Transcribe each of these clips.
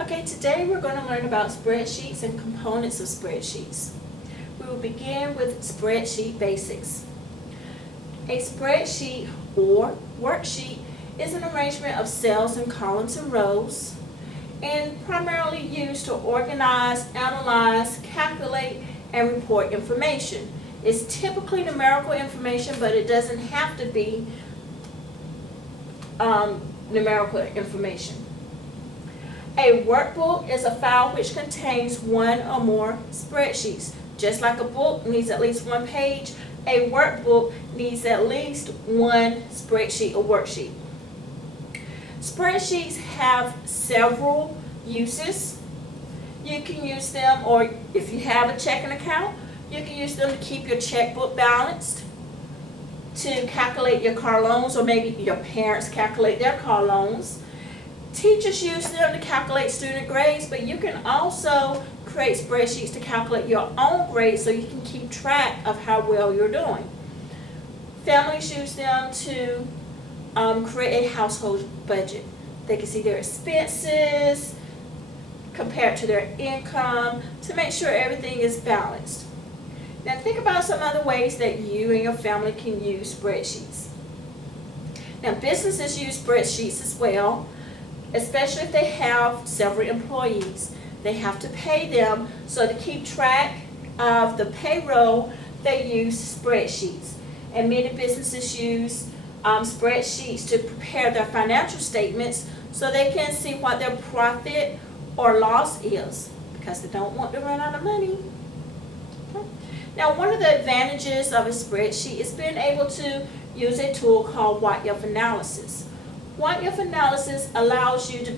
Okay, today we're going to learn about spreadsheets and components of spreadsheets. We will begin with spreadsheet basics. A spreadsheet or worksheet is an arrangement of cells and columns and rows and primarily used to organize, analyze, calculate, and report information. It's typically numerical information, but it doesn't have to be numerical information. A workbook is a file which contains one or more spreadsheets. Just like a book needs at least one page, a workbook needs at least one spreadsheet or worksheet. Spreadsheets have several uses. You can use them, or if you have a checking account, you can use them to keep your checkbook balanced, to calculate your car loans, or maybe your parents calculate their car loans. Teachers use them to calculate student grades, but you can also create spreadsheets to calculate your own grades so you can keep track of how well you're doing. Families use them to create a household budget. They can see their expenses compared to their income to make sure everything is balanced. Now think about some other ways that you and your family can use spreadsheets. Now businesses use spreadsheets as well, especially if they have several employees. They have to pay them, so to keep track of the payroll, they use spreadsheets. And many businesses use spreadsheets to prepare their financial statements so they can see what their profit or loss is, because they don't want to run out of money. Okay. Now, one of the advantages of a spreadsheet is being able to use a tool called what-if analysis. What-if analysis allows you to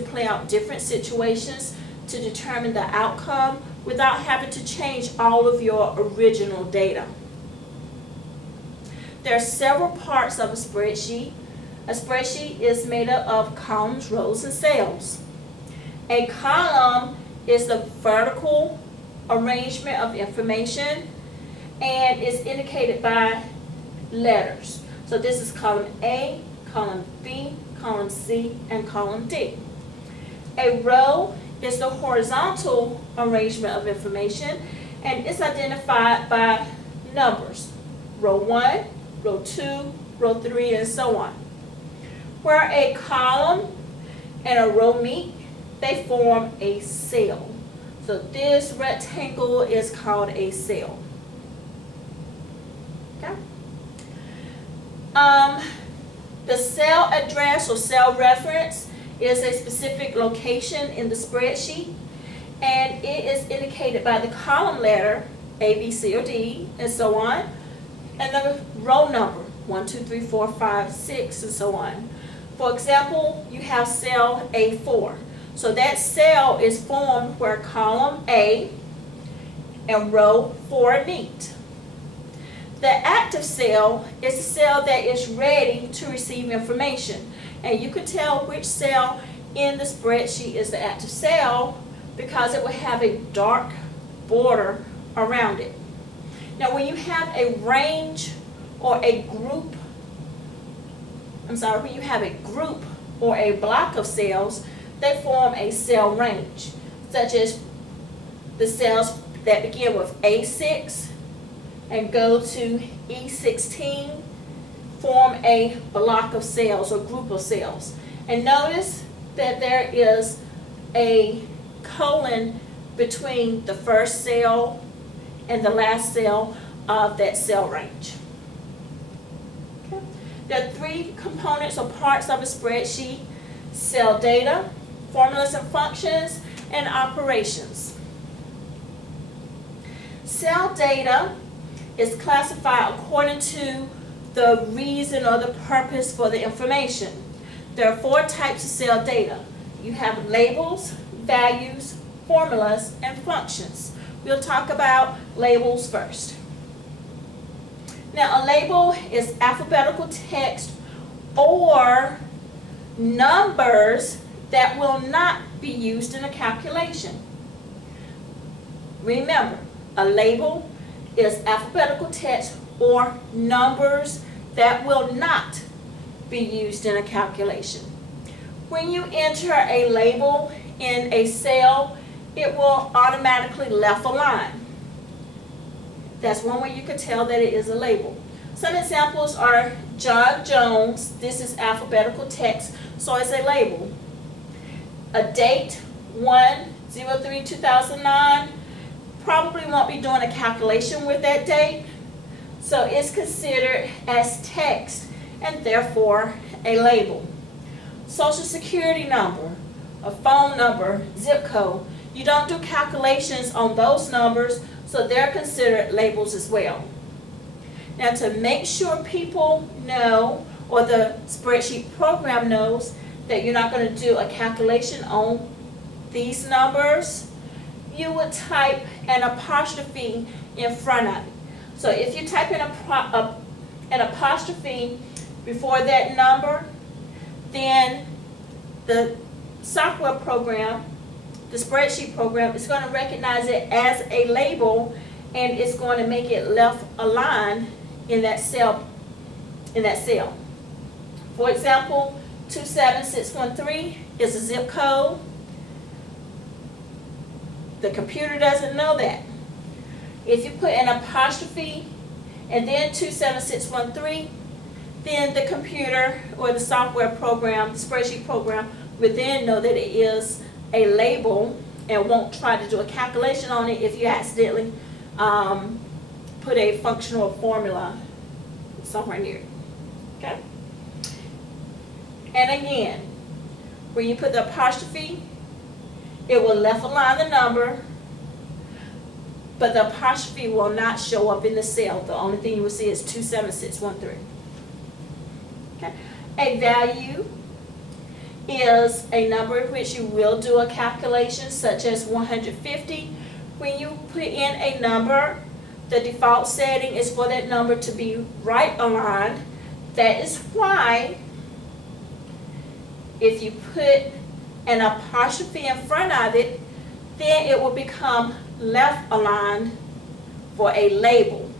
play out different situations to determine the outcome without having to change all of your original data. There are several parts of a spreadsheet. A spreadsheet is made up of columns, rows, and cells. A column is the vertical arrangement of information and is indicated by letters. So this is column A, column B, column C, and column D. A row is the horizontal arrangement of information, and it's identified by numbers. Row 1, row 2, row 3, and so on. Where a column and a row meet, they form a cell. So this rectangle is called a cell. Okay? The cell address or cell reference is a specific location in the spreadsheet, and it is indicated by the column letter A, B, C, or D, and so on, and the row number 1, 2, 3, 4, 5, 6, and so on. For example, you have cell A4. So that cell is formed where column A and row 4 meet. The active cell is a cell that is ready to receive information. And you can tell which cell in the spreadsheet is the active cell because it will have a dark border around it. Now when you have a range or a group, when you have a group or a block of cells, they form a cell range, such as the cells that begin with A6 and go to E16 form a block of cells or group of cells. And notice that there is a colon between the first cell and the last cell of that cell range. Okay. There are 3 components or parts of a spreadsheet: cell data, formulas and functions, and operations. Cell data is classified according to the reason or the purpose for the information. There are 4 types of cell data. You have labels, values, formulas, and functions. We'll talk about labels first. Now, a label is alphabetical text or numbers that will not be used in a calculation. Remember, a label is alphabetical text or numbers that will not be used in a calculation. When you enter a label in a cell, it will automatically left align. That's one way you can tell that it is a label. Some examples are John Jones. This is alphabetical text, so it's a label. A date, 1/03/2009. Probably won't be doing a calculation with that date, so it's considered as text and therefore a label. Social security number, a phone number, zip code. You don't do calculations on those numbers, so they're considered labels as well. Now, to make sure people know, or the spreadsheet program knows, that you're not going to do a calculation on these numbers, you would type an apostrophe in front of it. So if you type in an apostrophe before that number, then the software program, the spreadsheet program, is going to recognize it as a label, and it's going to make it left aligned in that cell. For example, 27613 is a zip code. The computer doesn't know that. If you put an apostrophe and then 27613, then the computer or the software program, the spreadsheet program, would then know that it is a label and won't try to do a calculation on it if you accidentally put a functional formula somewhere near it. Okay? And again, when you put the apostrophe, it will left align the number, but the apostrophe will not show up in the cell. The only thing you will see is 27613. Okay? A value is a number in which you will do a calculation, such as 150. When you put in a number, the default setting is for that number to be right aligned. That is why if you put an apostrophe in front of it, then it will become left aligned for a label.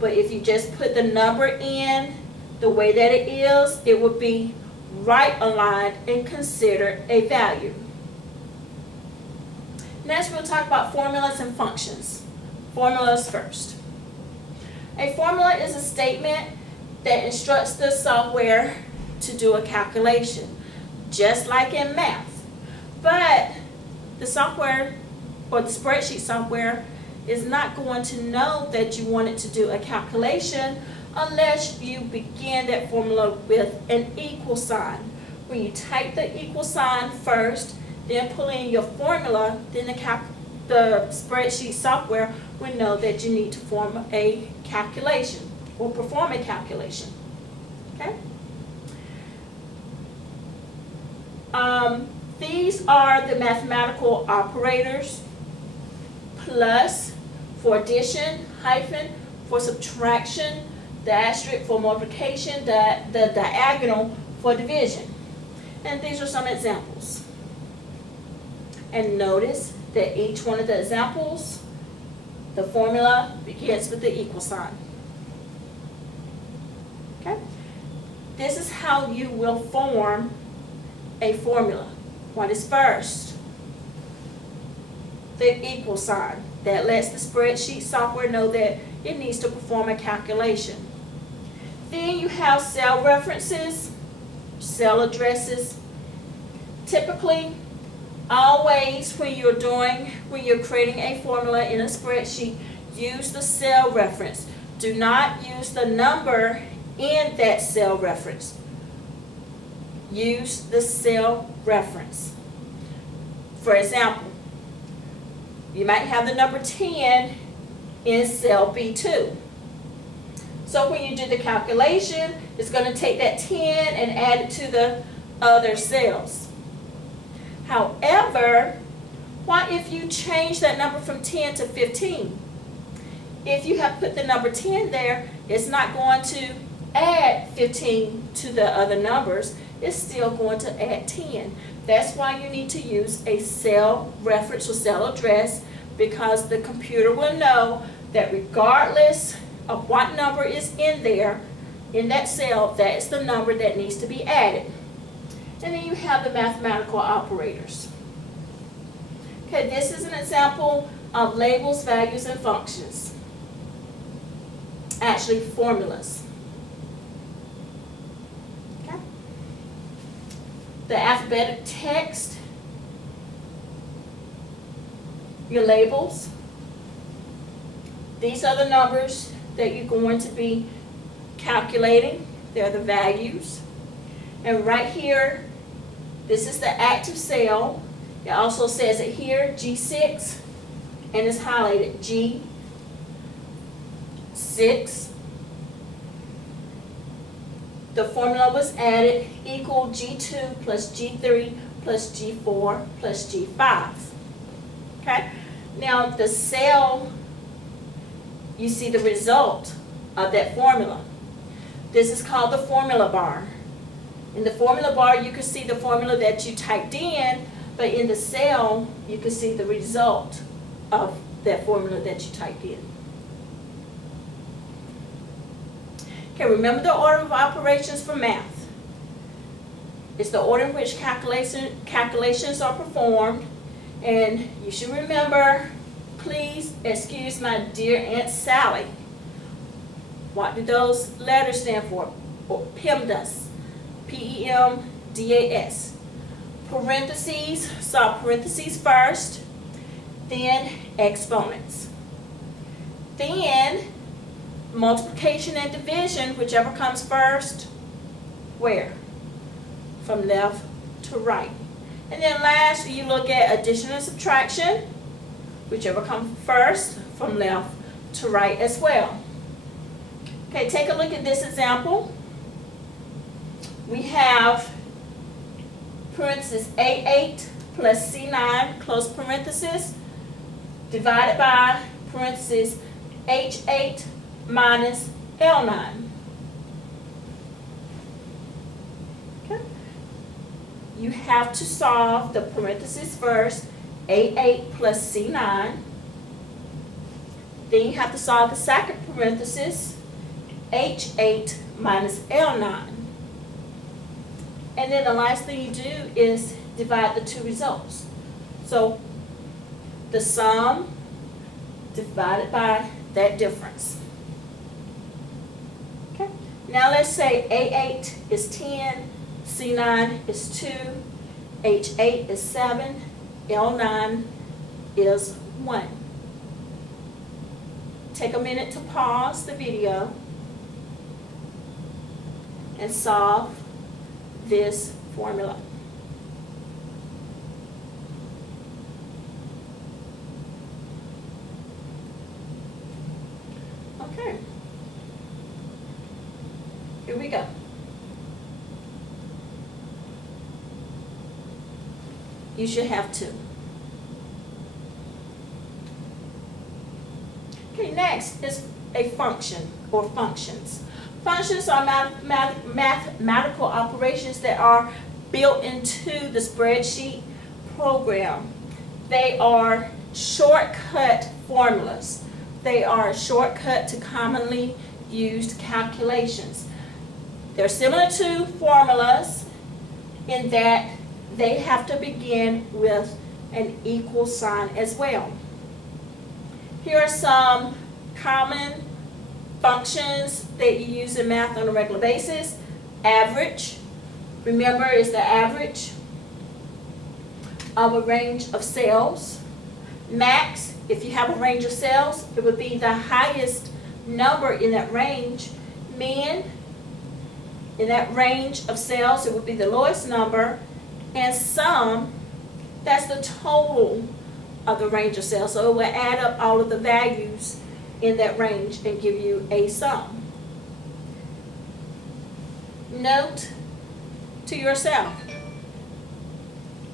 But if you just put the number in the way that it is, it would be right aligned and considered a value. Next, we'll talk about formulas and functions. Formulas first. A formula is a statement that instructs the software to do a calculation, just like in math. But the software, or the spreadsheet software, is not going to know that you want it to do a calculation unless you begin that formula with an equal sign. When you type the equal sign first, then pull in your formula, then the spreadsheet software will know that you need to form a calculation or perform a calculation. Okay? These are the mathematical operators: plus for addition, hyphen for subtraction, the asterisk for multiplication, the diagonal for division. And these are some examples. And notice that each one of the examples, the formula begins with the equal sign. Okay? This is how you will form a formula. What is first? The equal sign. That lets the spreadsheet software know that it needs to perform a calculation. Then you have cell references, cell addresses. Typically, always when you're creating a formula in a spreadsheet, use the cell reference. Do not use the number in that cell reference. Use the cell reference. For example, you might have the number 10 in cell B2. So when you do the calculation, it's going to take that 10 and add it to the other cells. However, what if you change that number from 10 to 15? If you have put the number 10 there, it's not going to add 15 to the other numbers. It's still going to add 10. That's why you need to use a cell reference or cell address, because the computer will know that regardless of what number is in there, in that cell, that is the number that needs to be added. And then you have the mathematical operators. Okay, this is an example of labels, values, and functions. Actually, formulas. Okay. The alphabetic text, your labels. These are the numbers that you're going to be calculating. They're the values. And right here, this is the active cell. It also says it here, G6, and it's highlighted G6. The formula was added equal G2 plus G3 plus G4 plus G5. Okay? Now the cell, you see the result of that formula. This is called the formula bar. In the formula bar, you can see the formula that you typed in, but in the cell, you can see the result of that formula that you typed in. Okay, remember the order of operations for math. It's the order in which calculations are performed, and you should remember, please excuse my dear Aunt Sally. What do those letters stand for? Or PEMDAS. P-E-M-D-A-S. Parentheses, so parentheses first, then exponents. Then multiplication and division, whichever comes first, where? From left to right. And then last, you look at addition and subtraction, whichever comes first, from left to right as well. Okay, take a look at this example. We have parenthesis A8 plus C9, close parenthesis, divided by parenthesis H8 minus L9. Okay. You have to solve the parenthesis first, A8 plus C9. Then you have to solve the second parenthesis, H8 minus L9. And then the last thing you do is divide the two results. So the sum divided by that difference. Okay. Now let's say A8 is 10, C9 is 2, H8 is 7, L9 is 1. Take a minute to pause the video and solve this formula. Okay. Here we go. You should have 2. Okay, next is a function or functions. Functions are mathematical operations that are built into the spreadsheet program. They are shortcut formulas. They are a shortcut to commonly used calculations. They're similar to formulas in that they have to begin with an equal sign as well. Here are some common functions that you use in math on a regular basis. Average, remember, is the average of a range of cells. Max, if you have a range of cells, it would be the highest number in that range. Min, in that range of cells, it would be the lowest number. And sum, that's the total of the range of cells. So it will add up all of the values in that range and give you a sum. Note to yourself,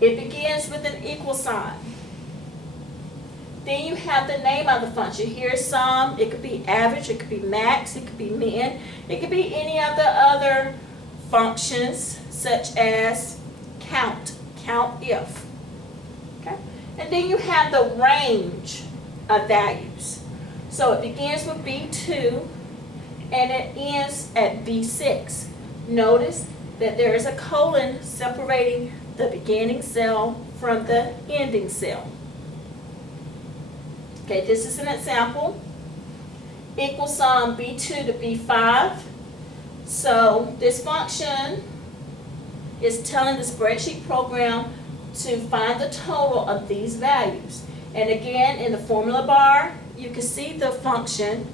it begins with an equal sign. Then you have the name of the function. Here's sum. It could be average, it could be max, it could be min, it could be any of the other functions such as count, count if. Okay? And then you have the range of values. So it begins with B2 and it ends at B6. Notice that there is a colon separating the beginning cell from the ending cell. Okay, this is an example. Equal sum B2 to B5. So this function is telling the spreadsheet program to find the total of these values. And again, in the formula bar, you can see the function,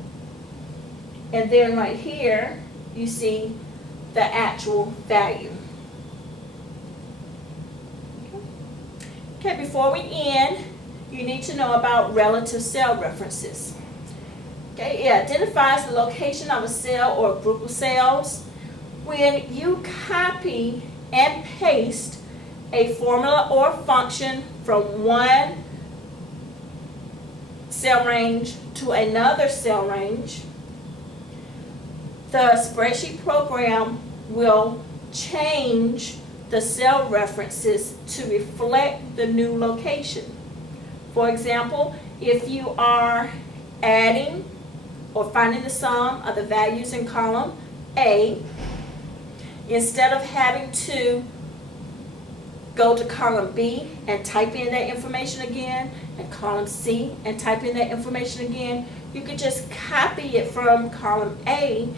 and then right here, you see the actual value. Okay, before we end, you need to know about relative cell references. Okay, it identifies the location of a cell or a group of cells. When you copy and paste a formula or function from one cell range to another cell range, the spreadsheet program will change the cell references to reflect the new location. For example, if you are adding or finding the sum of the values in column A, instead of having to go to column B and type in that information again, and column C and type in that information again, you could just copy it from column A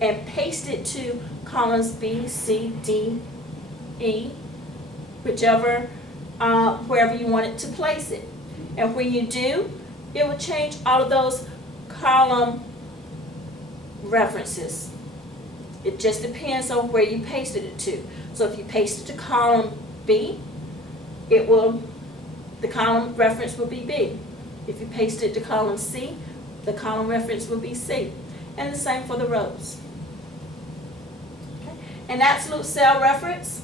and paste it to columns B, C, D, E, whichever, wherever you want it to place it. And when you do, it will change all of those column references. It just depends on where you pasted it to. So if you paste it to column B, the column reference will be B. If you paste it to column C, the column reference will be C. And the same for the rows. Okay. An absolute cell reference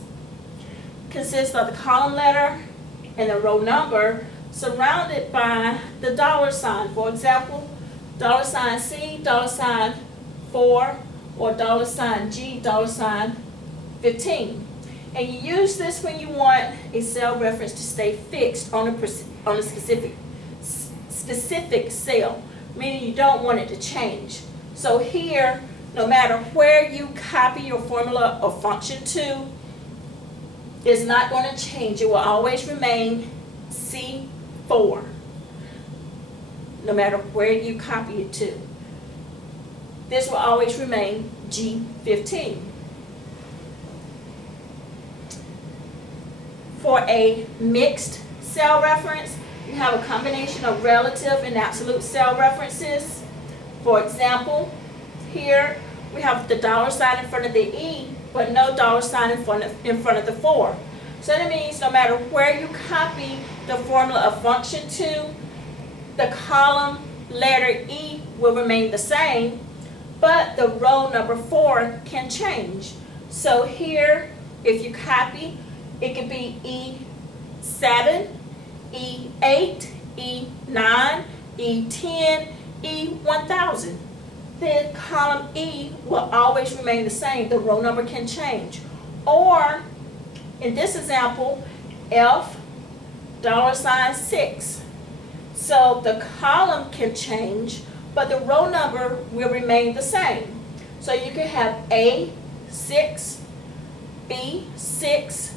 consists of the column letter and the row number surrounded by the dollar sign. For example, $C, $4, or $G, $15. And you use this when you want a cell reference to stay fixed on a specific cell, meaning you don't want it to change. So here, no matter where you copy your formula or function to, it's not going to change. It will always remain C4, no matter where you copy it to. This will always remain G15. For a mixed cell reference, you have a combination of relative and absolute cell references. For example, here we have the dollar sign in front of the E, but no dollar sign in front of the 4. So that means no matter where you copy the formula of function to, the column letter E will remain the same, but the row number 4 can change. So here, if you copy, it could be E7, E8, E9, E10, E1000. Then column E will always remain the same. The row number can change. Or, in this example, F $6. So the column can change, but the row number will remain the same. So you can have A6, B6,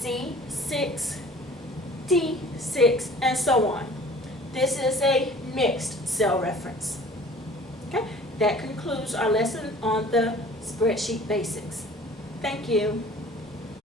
C6, D6, and so on. This is a mixed cell reference. Okay, that concludes our lesson on the spreadsheet basics. Thank you.